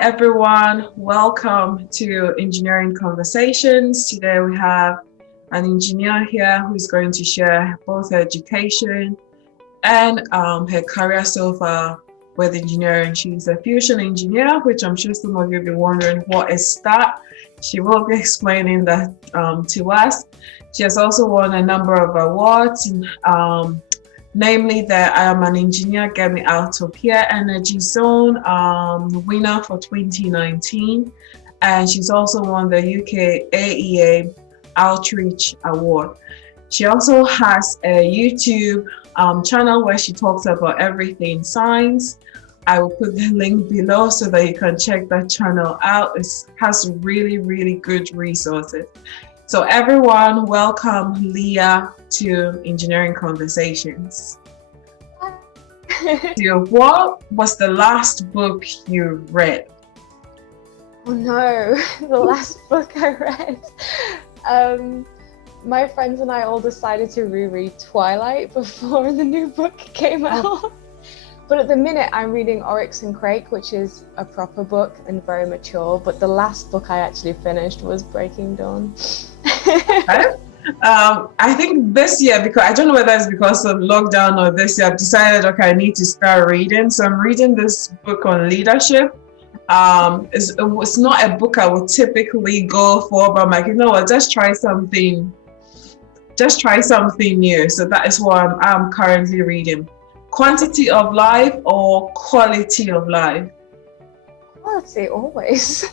everyone, welcome to Engineering Conversations. Today we have an engineer here who's going to share both her education and her career so far with engineering. She's a fusion engineer, which I'm sure some of you will be wondering what is that. She will be explaining that to us. She has also won a number of awards, namely the I Am an Engineer, Get Me Out of Here Energy Zone winner for 2019. And she's also won the UK AEA Outreach Award. She also has a YouTube channel where she talks about everything science. I will put the link below so that you can check that channel out. It has really, really good resources. So everyone, welcome Leah to Engineering Conversations. What was the last book you read? Oh no, the last book I read. My friends and I all decided to reread Twilight before the new book came out. But at the minute I'm reading Oryx and Crake, which is a proper book and very mature. But the last book I actually finished was Breaking Dawn. I think this year, because I don't know whether it's because of lockdown or this year, I've decided, okay, I need to start reading. So I'm reading this book on leadership. It's not a book I would typically go for, but I'm like, you know what, just try something new. So that is what I'm currently reading. Quantity of Life or Quality of Life? Quality, always.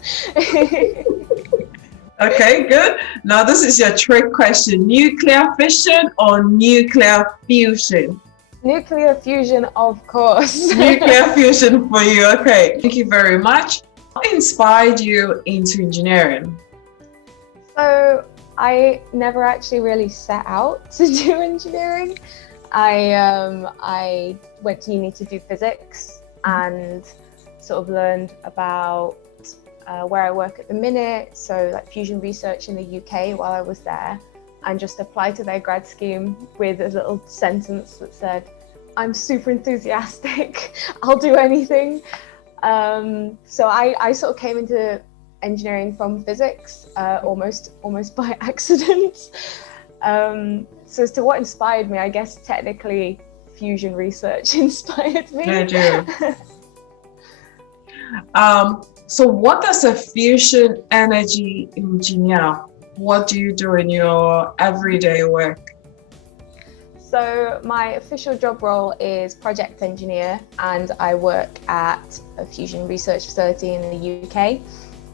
Okay, good. Now this is your trick question. Nuclear fission or nuclear fusion? Nuclear fusion, of course. Nuclear fusion for you. Okay, thank you very much. What inspired you into engineering? So I never actually really set out to do engineering. I went to uni to do physics and sort of learned about where I work at the minute, so like fusion research in the UK while I was there, and just applied to their grad scheme with a little sentence that said, I'm super enthusiastic, I'll do anything. So I sort of came into engineering from physics, almost by accident. So as to what inspired me, I guess technically fusion research inspired me. I do. So what does a fusion energy engineer, what do you do in your everyday work? So my official job role is project engineer, and I work at a fusion research facility in the UK.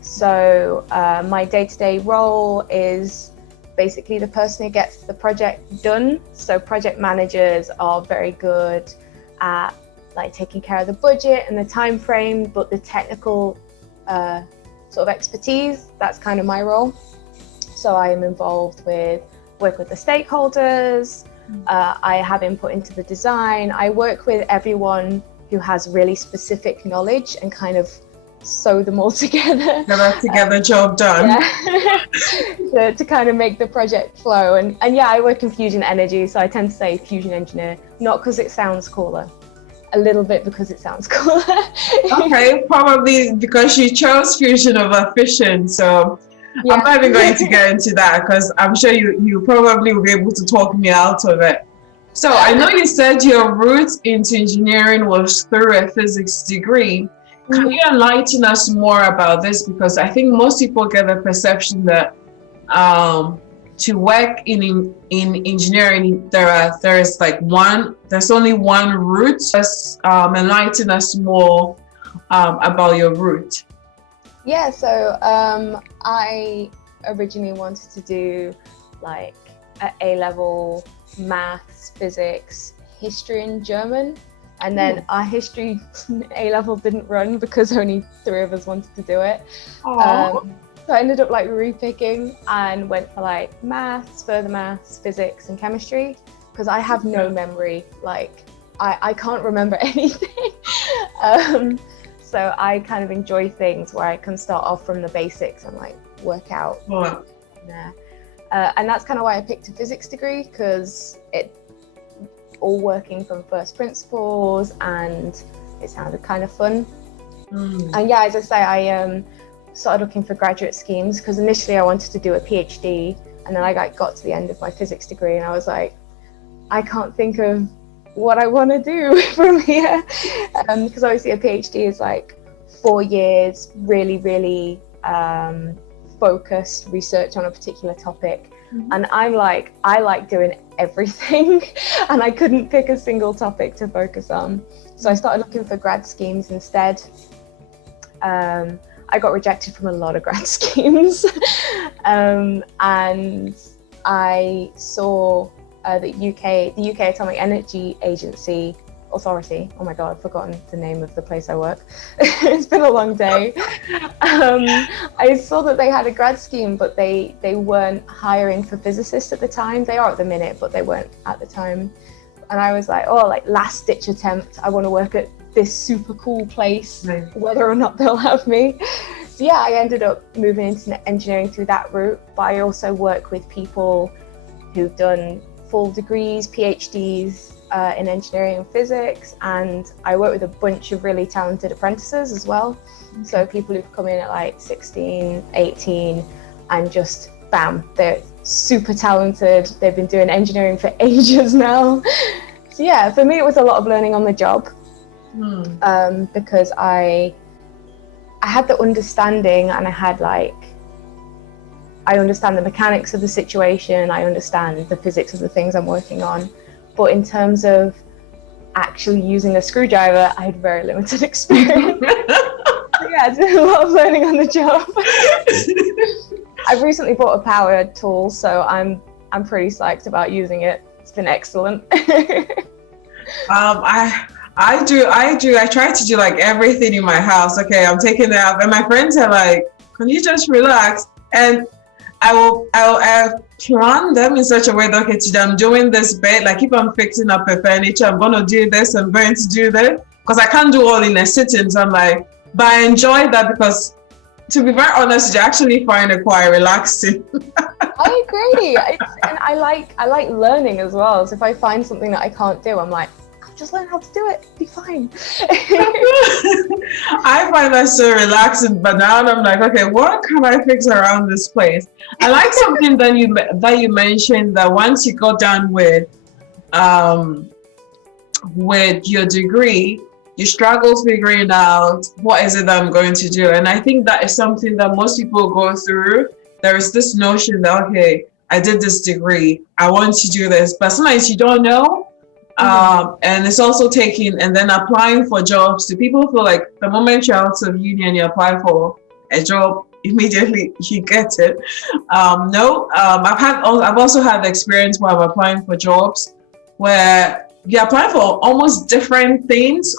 So my day-to-day role is basically the person who gets the project done. So project managers are very good at like taking care of the budget and the time frame, but the technical sort of expertise, that's kind of my role. So I am involved with work with the stakeholders. I have input into the design. I work with everyone who has really specific knowledge and kind of sew them all together. Together, job done. Yeah. to kind of make the project flow. And yeah, I work in fusion energy, so I tend to say fusion engineer, not because it sounds cooler, a little bit because it sounds cooler. Okay, probably because you chose fusion over fission. So yeah. I'm not even going to get into that because I'm sure you probably will be able to talk me out of it. So I know you said your route into engineering was through a physics degree. Can you enlighten us more about this? Because I think most people get the perception that to work in engineering, there's only one route. Just enlighten us more about your route. Yeah, so I originally wanted to do like A-level maths, physics, history and German. And then our history A-level didn't run because only 3 of us wanted to do it. So I ended up like repicking and went for like maths, further maths, physics and chemistry, because I have no memory. Like I can't remember anything. So I kind of enjoy things where I can start off from the basics and like work out from there. And that's kind of why I picked a physics degree, because it all working from first principles and it sounded kind of fun. And yeah, as I say, I started looking for graduate schemes because initially I wanted to do a PhD, and then I got to the end of my physics degree and I was like, I can't think of what I want to do from here, because obviously a PhD is like 4 years, really focused research on a particular topic. And I'm like, I like doing everything and I couldn't pick a single topic to focus on. So I started looking for grad schemes instead. I got rejected from a lot of grad schemes. And I saw the UK Atomic Energy Authority. Oh my God, I've forgotten the name of the place I work. It's been a long day. I saw that they had a grad scheme, but they weren't hiring for physicists at the time. They are at the minute, but they weren't at the time. And I was like, oh, like last ditch attempt. I want to work at this super cool place, whether or not they'll have me. So yeah, I ended up moving into engineering through that route, but I also work with people who've done full degrees, PhDs in engineering and physics, and I work with a bunch of really talented apprentices as well. So people who've come in at like 16, 18 and just bam, they're super talented. They've been doing engineering for ages now. So yeah, for me it was a lot of learning on the job, because I had the understanding, and I understand the mechanics of the situation, I understand the physics of the things I'm working on, but in terms of actually using a screwdriver, I had very limited experience. So yeah, I did a lot of learning on the job. I've recently bought a power tool, so I'm pretty psyched about using it. It's been excellent. I try to do like everything in my house. Okay, I'm taking it out, and my friends are like, "Can you just relax?" And I will plan them in such a way that, okay, today I'm doing this bit, like if I'm fixing up a furniture, I'm going to do this, I'm going to do this, because I can't do all in a sitting. So I'm like, but I enjoy that because, to be very honest, you actually find it quite relaxing. I agree. And I like learning as well. So if I find something that I can't do, I'm like, I'll just learn how to do it, be fine. I find that so relaxing, but now I'm like, okay, what can I fix around this place? I like something that you mentioned, that once you go down with your degree, you struggle figuring out what is it that I'm going to do. And I think that is something that most people go through. There is this notion that, okay, I did this degree, I want to do this, but sometimes you don't know. And it's also taking and then applying for jobs. Do people feel like the moment you're out of uni and you apply for a job, immediately you get it? No, I've also had the experience where I'm applying for jobs where you apply for almost different things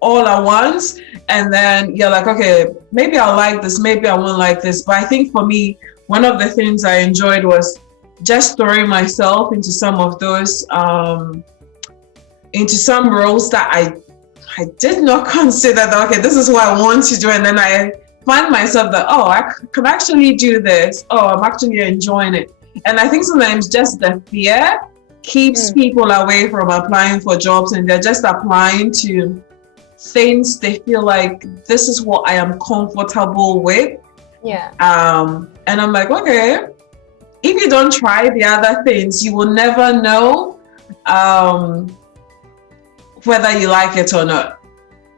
all at once, and then you're like, okay, maybe I'll like this, maybe I won't like this. But I think for me, one of the things I enjoyed was just throwing myself into some of those into some roles that I did not consider that, okay, this is what I want to do. And then I find myself that, oh, I can actually do this. Oh, I'm actually enjoying it. And I think sometimes just the fear keeps people away from applying for jobs, and they're just applying to things they feel like this is what I am comfortable with. Yeah. And I'm like, okay, if you don't try the other things, you will never know whether you like it or not.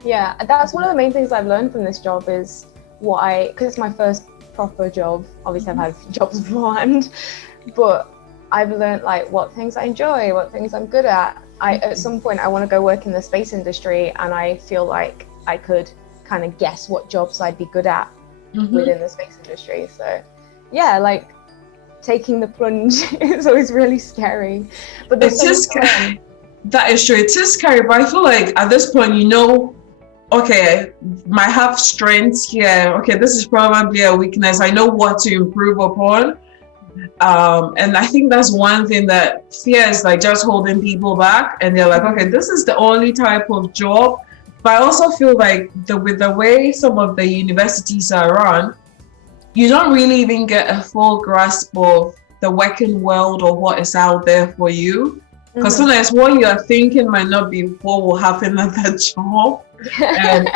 Yeah, that's one of the main things I've learned from this job is because it's my first proper job. Obviously I've had a few jobs beforehand, but I've learned like what things I enjoy, what things I'm good at. At some point I want to go work in the space industry, and I feel like I could kind of guess what jobs I'd be good at within the space industry. So yeah, like taking the plunge is always really scary, but it is scary. That is true. It is scary, but I feel like at this point, okay, might have strengths here. Okay, this is probably a weakness. I know what to improve upon. And I think that's one thing that fear is like just holding people back, and they're like, okay, this is the only type of job. But I also feel like with the way some of the universities are run, you don't really even get a full grasp of the working world or what is out there for you. Because sometimes what you're thinking might not be what will happen at that job. And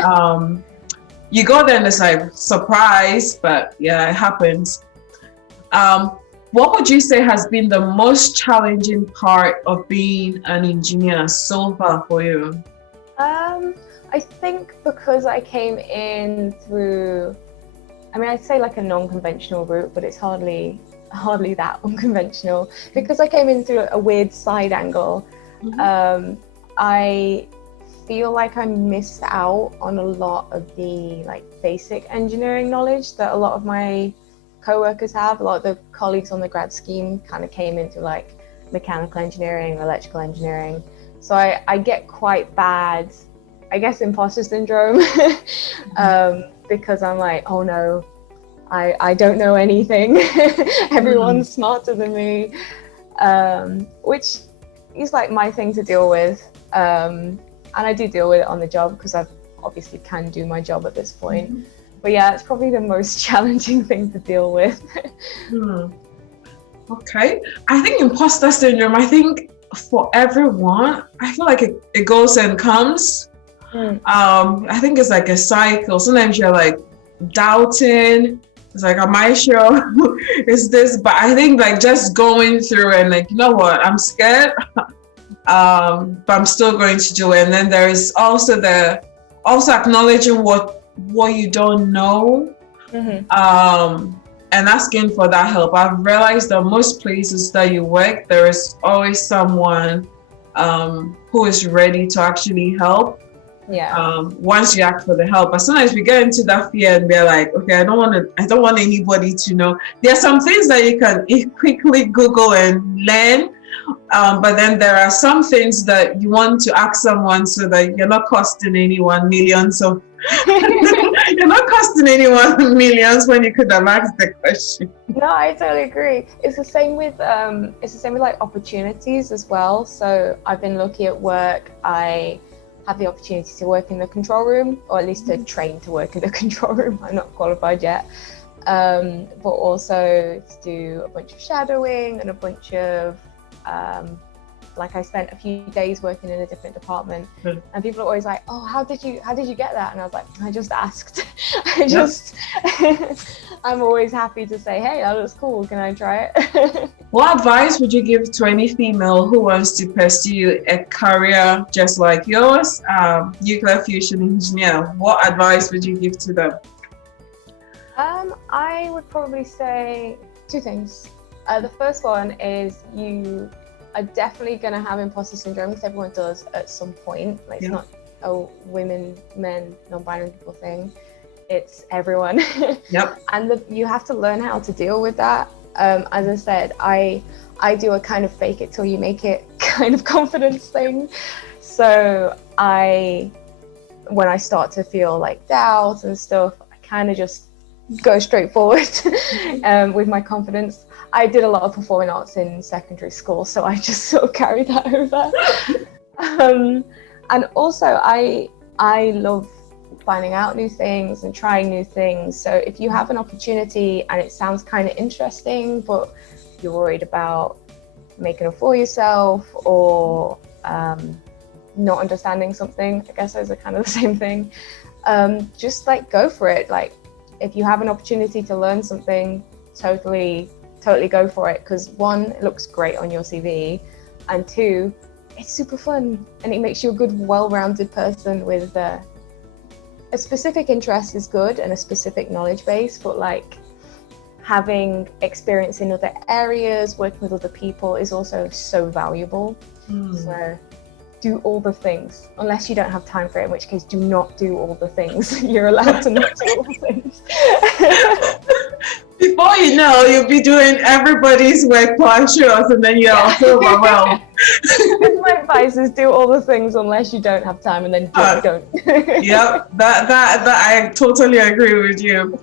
you go there and it's like surprise, but yeah, it happens. What would you say has been the most challenging part of being an engineer so far for you? I think because I came in through, I mean, I'd say like a non-conventional route, but it's hardly that unconventional. Because I came in through a weird side angle, I feel like I missed out on a lot of the like basic engineering knowledge that a lot of my co-workers have. A lot of the colleagues on the grad scheme kind of came into like mechanical engineering, electrical engineering. So I get quite bad, I guess, imposter syndrome because I'm like, oh no, I don't know anything. Everyone's smarter than me, which is like my thing to deal with. And I do deal with it on the job because I obviously can do my job at this point. But yeah, it's probably the most challenging thing to deal with. Okay. I think imposter syndrome, I think for everyone, I feel like it goes and comes. I think it's like a cycle. Sometimes you're like doubting. It's like, am I sure it's this? But I think like just going through and like, you know what, I'm scared, but I'm still going to do it. And then there is also acknowledging what you don't know, and asking for that help. I've realized that most places that you work, there is always someone who is ready to actually help. Once you ask for the help. But sometimes we get into that fear and we're like, okay, I don't want anybody to know. There are some things that you can quickly Google and learn, but then there are some things that you want to ask someone so that you're not costing anyone millions of you're not costing anyone millions when you could have asked the question. No, I totally agree. It's the same with like opportunities as well. So I've been lucky at work. I have the opportunity to work in the control room, or at least to train to work in the control room. I'm not qualified yet. But also to do a bunch of shadowing and a bunch of like I spent a few days working in a different department, and people are always like, oh, how did you get that? And I was like, I just asked. I'm always happy to say, hey, that looks cool, can I try it? What advice would you give to any female who wants to pursue a career just like yours, nuclear fusion engineer? What advice would you give to them? I would probably say two things. The first one is you are definitely going to have imposter syndrome, because everyone does at some point. Like, it's not a women, men, non-binary people thing. It's everyone. And you have to learn how to deal with that. As I said, I do a kind of fake it till you make it kind of confidence thing. So when I start to feel like doubt and stuff, I kind of just go straight forward with my confidence. I did a lot of performing arts in secondary school, so I just sort of carried that over. And also I love finding out new things and trying new things. So if you have an opportunity and it sounds kind of interesting, but you're worried about making a fool of yourself or not understanding something, I guess those are kind of the same thing. Just like go for it. Like, if you have an opportunity to learn something, totally go for it, because one, it looks great on your CV, and two, it's super fun and it makes you a good, well-rounded person with a specific interest is good and a specific knowledge base, but like having experience in other areas, working with other people is also so valuable. So do all the things, unless you don't have time for it, in which case do not do all the things. You're allowed to not do all the things. Before you know, you'll be doing everybody's work partials, and then you're also overwhelmed. My advice is do all the things unless you don't have time, and then don't. Yep, that I totally agree with you.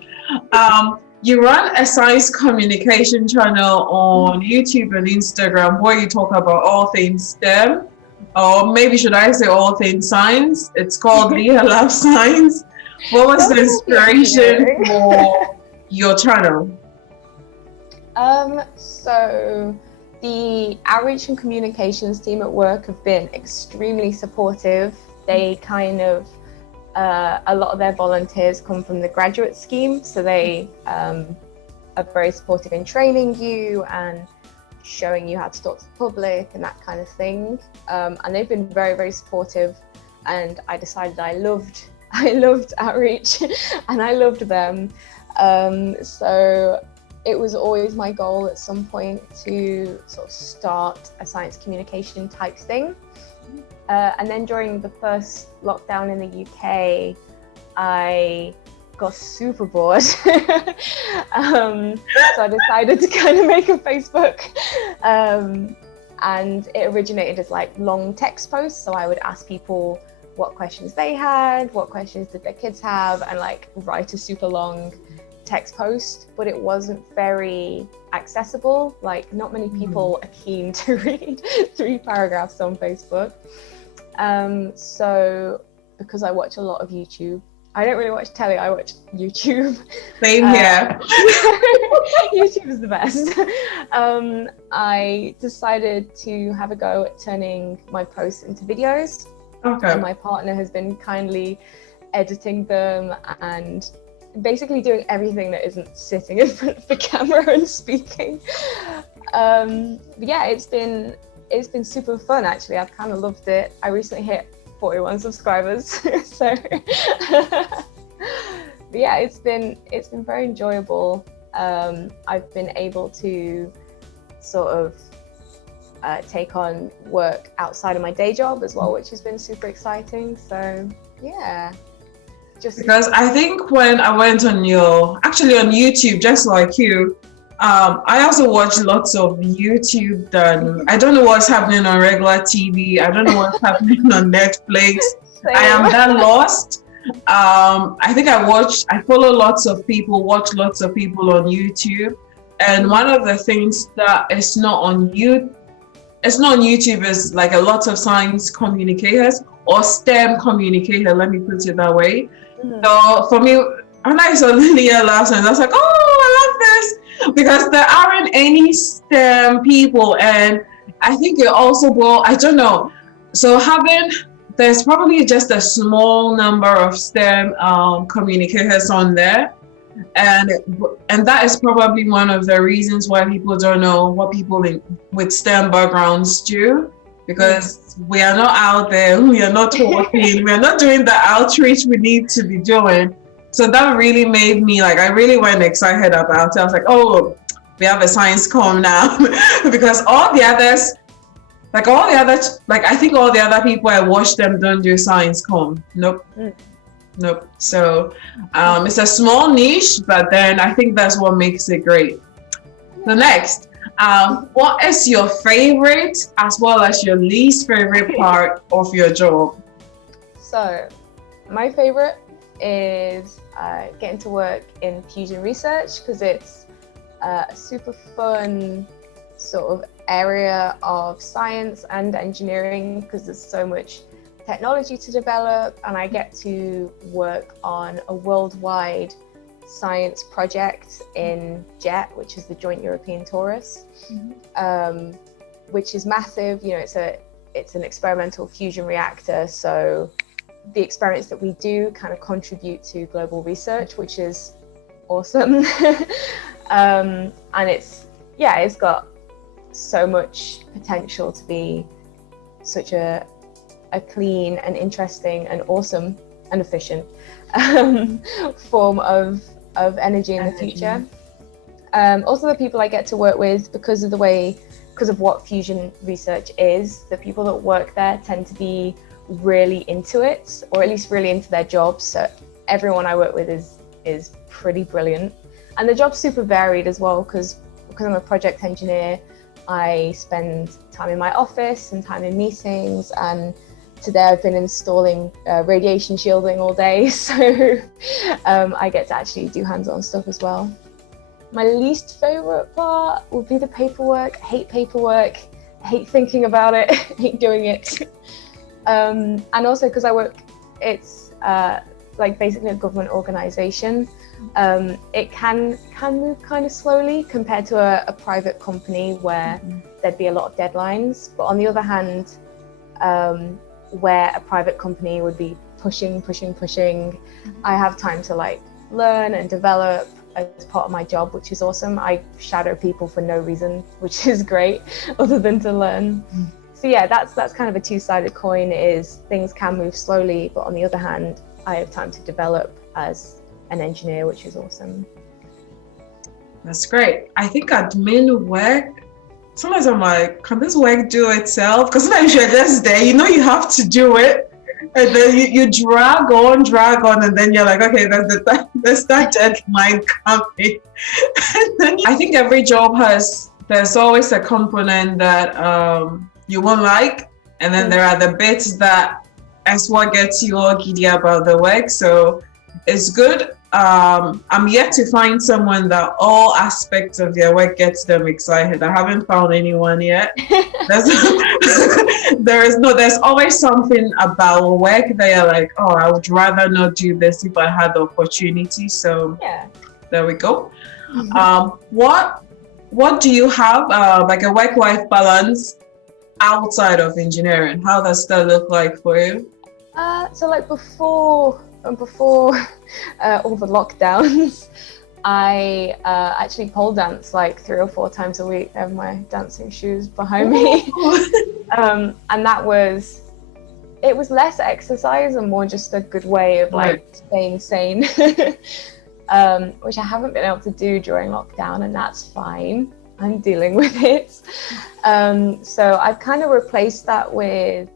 You run a science communication channel on YouTube and Instagram where you talk about all things STEM, or maybe should I say all things science. It's called Leah Loves Science. What was the inspiration for your channel? So the outreach and communications team at work have been extremely supportive. They kind of A lot of their volunteers come from the graduate scheme, so they are very supportive in training you and showing you how to talk to the public and that kind of thing. And they've been very, very supportive. And I decided I loved outreach and I loved them. So it was always my goal at some point to sort of start a science communication type thing. And then during the first lockdown in the UK, I got super bored. So I decided to kind of make a Facebook. And it originated as like long text posts. So I would ask people what questions they had, what questions did their kids have, and like write a super long text post, but it wasn't very accessible. Like not many people are keen to read 3 paragraphs on Facebook. So because I watch a lot of YouTube, I don't really watch telly, I watch YouTube. Same here. YouTube is the best. I decided to have a go at turning my posts into videos. Okay. And my partner has been kindly editing them and basically doing everything that isn't sitting in front of the camera and speaking. But yeah, it's been super fun actually. I've kind of loved it. I recently hit 41 subscribers, so but yeah, it's been very enjoyable. I've been able to sort of take on work outside of my day job as well, which has been super exciting. So yeah, just because I think when I went on YouTube, just like you, I also watch lots of YouTube. I don't know what's happening on regular TV. I don't know what's happening on Netflix. I am that lost. I think I follow lots of people, watch lots of people on YouTube. And one of the things that is not on YouTube is like a lot of science communicators or STEM communicator, let me put it that way. So for me, when I saw Leah last night, I was like, oh, I love this, because there aren't any STEM people. And I think it also, I don't know. So there's probably just a small number of STEM communicators on there. And that is probably one of the reasons why people don't know what people with STEM backgrounds do, because we are not out there, we are not talking, we are not doing the outreach we need to be doing. So that really made me I really went excited about it. I was like, oh, we have a science com now. Because all the others, I think all the other people I watch them don't do science com. Nope. So it's a small niche, but then I think that's what makes it great. The next, what is your favorite as well as your least favorite part of your job? So my favorite is getting to work in fusion research, because it's a super fun sort of area of science and engineering, because there's so much technology to develop, and I get to work on a worldwide science project in JET, which is the Joint European Torus, which is massive. You know, it's an experimental fusion reactor, so the experiments that we do kind of contribute to global research, which is awesome. And it's got so much potential to be such a clean and interesting and awesome and efficient form of energy in the future. Also, the people I get to work with, because of what fusion research is, the people that work there tend to be really into it, or at least really into their jobs. So everyone I work with is pretty brilliant, and the job's super varied as well, because I'm a project engineer. I spend time in my office and time in meetings, and today I've been installing radiation shielding all day, so I get to actually do hands-on stuff as well. My least favorite part would be the paperwork. I hate paperwork, I hate thinking about it, I hate doing it. And also because it's basically a government organization. It can move kind of slowly compared to a private company where there'd be a lot of deadlines. But on the other hand, where a private company would be pushing. I have time to like learn and develop as part of my job, which is awesome. I shadow people for no reason, which is great, other than to learn. So yeah, that's kind of a two-sided coin, is things can move slowly, but on the other hand, I have time to develop as an engineer, which is awesome. That's great. I think admin work, sometimes I'm like, can this work do itself? Because sometimes you're just there, you know you have to do it. And then you drag on, and then you're like, okay, there's that deadline coming. And then I think every job there's always a component that you won't like, and then there are the bits that is what gets you all giddy about the work. So it's good. I'm yet to find someone that all aspects of their work gets them excited. I haven't found anyone yet. There's always something about work that you're like, oh, I would rather not do this if I had the opportunity. So yeah, there we go. What do you have, like a work-life balance outside of engineering? How does that look like for you? So like before all the lockdowns, I actually pole dance like 3 or 4 times a week. I have my dancing shoes behind me. And it was less exercise and more just a good way of like staying sane, which I haven't been able to do during lockdown, and that's fine. I'm dealing with it. So I've kind of replaced that with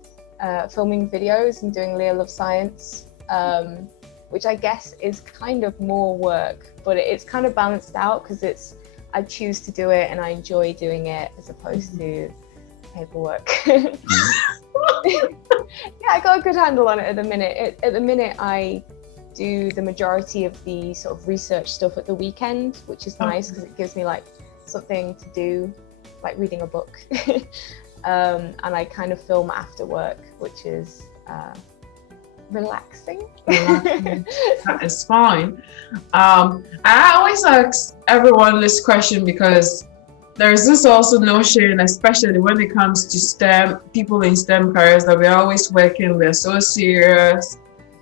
filming videos and doing Leah Loves Science, which I guess is kind of more work, but it's kind of balanced out because I choose to do it and I enjoy doing it as opposed to paperwork. Yeah, I got a good handle on it at the minute. At the minute, I do the majority of the sort of research stuff at the weekend, which is nice because it gives me like something to do, like reading a book. And I kind of film after work, which is relaxing. That is fine. I always ask everyone this question because there's this also notion, especially when it comes to STEM, people in STEM careers, that we're always working, we're so serious.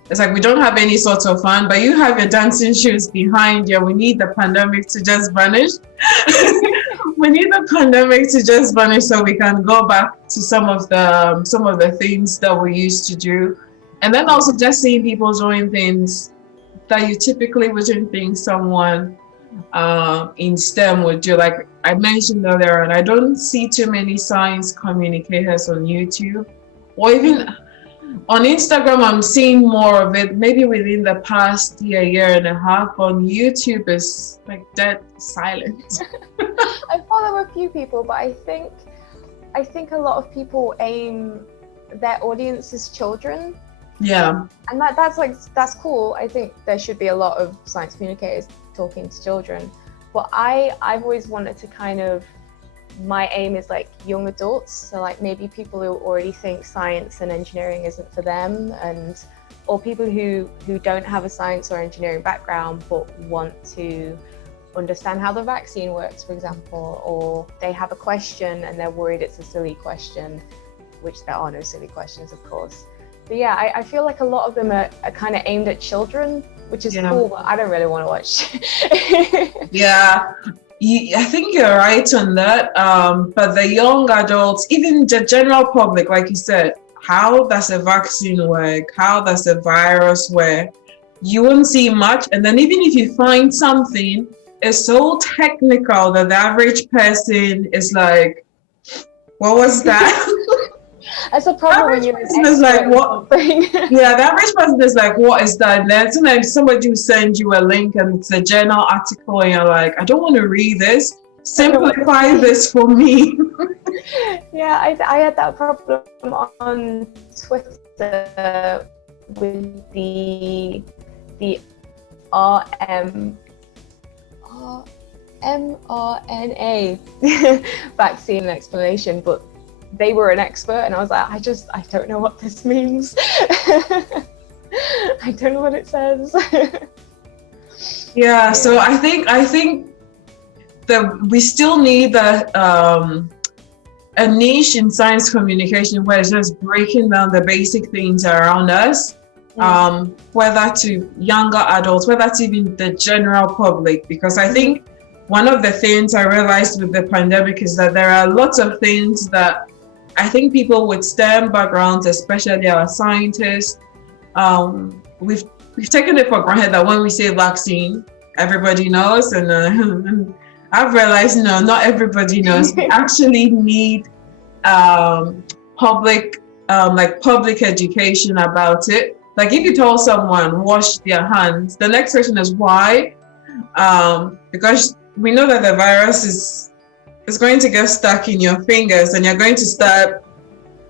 It's like we don't have any sort of fun, but you have your dancing shoes behind you. We need the pandemic to just vanish. We need the pandemic to just vanish so we can go back to some of the things that we used to do. And then also just seeing people doing things that you typically wouldn't think someone in STEM would do. Like I mentioned earlier, and I don't see too many science communicators on YouTube, or even on Instagram. I'm seeing more of it, maybe within the past year and a half. On YouTube is like dead silent. I follow a few people, but I think a lot of people aim their audience as children. Yeah. And that's cool. I think there should be a lot of science communicators talking to children. But I've always wanted to kind of, my aim is like young adults. So like maybe people who already think science and engineering isn't for them, or people who don't have a science or engineering background but want to understand how the vaccine works, for example, or they have a question and they're worried it's a silly question, which there are no silly questions, of course. But yeah, I feel like a lot of them are kind of aimed at children, which is cool, but I don't really want to watch. Yeah, I think you're right on that. But the young adults, even the general public, like you said, how does a vaccine work? How does a virus work? You won't see much. And then even if you find something, it's so technical that the average person is like, what was that? That's a problem when you're like, what? Yeah, the average person is like, what is that? And then sometimes somebody will send you a link and it's a journal article and you're like, I don't want to read this. Simplify this for me. Yeah, I had that problem on Twitter with the mRNA vaccine explanation, but they were an expert and I was like, I don't know what this means. I don't know what it says. Yeah, so I think that we still need a niche in science communication where it's just breaking down the basic things around us. whether to younger adults, whether to even the general public, because I think one of the things I realized with the pandemic is that there are lots of things that I think people with STEM backgrounds, especially our scientists, we've taken it for granted that when we say vaccine, everybody knows, and I've realized no, not everybody knows. We actually need public education about it. Like if you told someone wash their hands, the next question is why? Because we know that the virus is going to get stuck in your fingers and you're going to start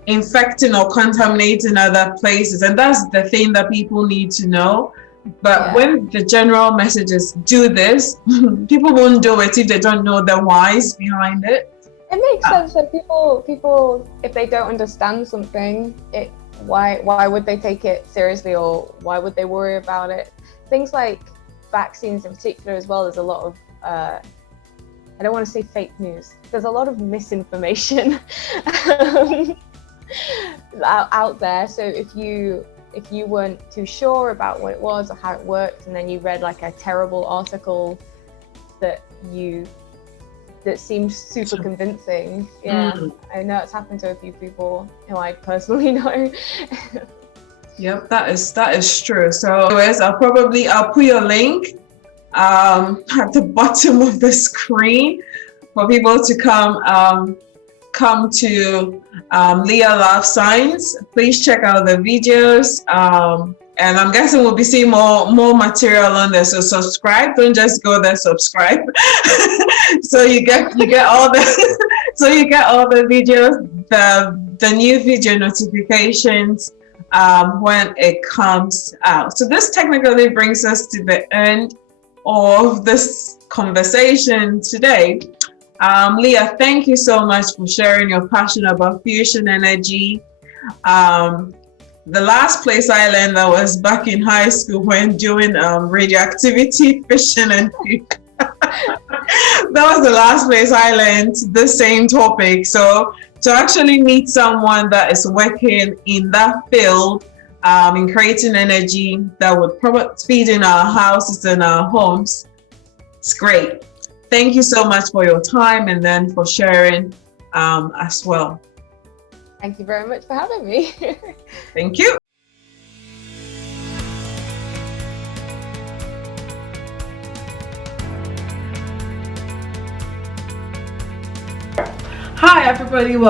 infecting or contaminating other places, and that's the thing that people need to know. But when the general message is do this, people won't do it if they don't know the whys behind it. It makes sense that people if they don't understand something, why would they take it seriously, or why would they worry about it? Things like vaccines in particular as well, there's a lot of I don't want to say fake news. There's a lot of misinformation out there. So if you weren't too sure about what it was or how it worked, and then you read like a terrible article that seemed super convincing, I know it's happened to a few people who I personally know. Yep, that is true. So anyways, I'll put your link at the bottom of the screen for people to come to Leah Loves Science. Please check out the videos, and I'm guessing we'll be seeing more material on there. So subscribe, don't just go there, subscribe. so you get all the videos, the new video notifications when it comes out. So this technically brings us to the end of this conversation today. Leah, thank you so much for sharing your passion about fusion energy. The last place I learned that was back in high school when doing radioactivity fission and that was the last place I learned the same topic. So to actually meet someone that is working in that field, in creating energy that would probably feed in our houses and our homes, it's great. Thank you so much for your time and then for sharing as well. Thank you very much for having me. Thank you. Hi everybody.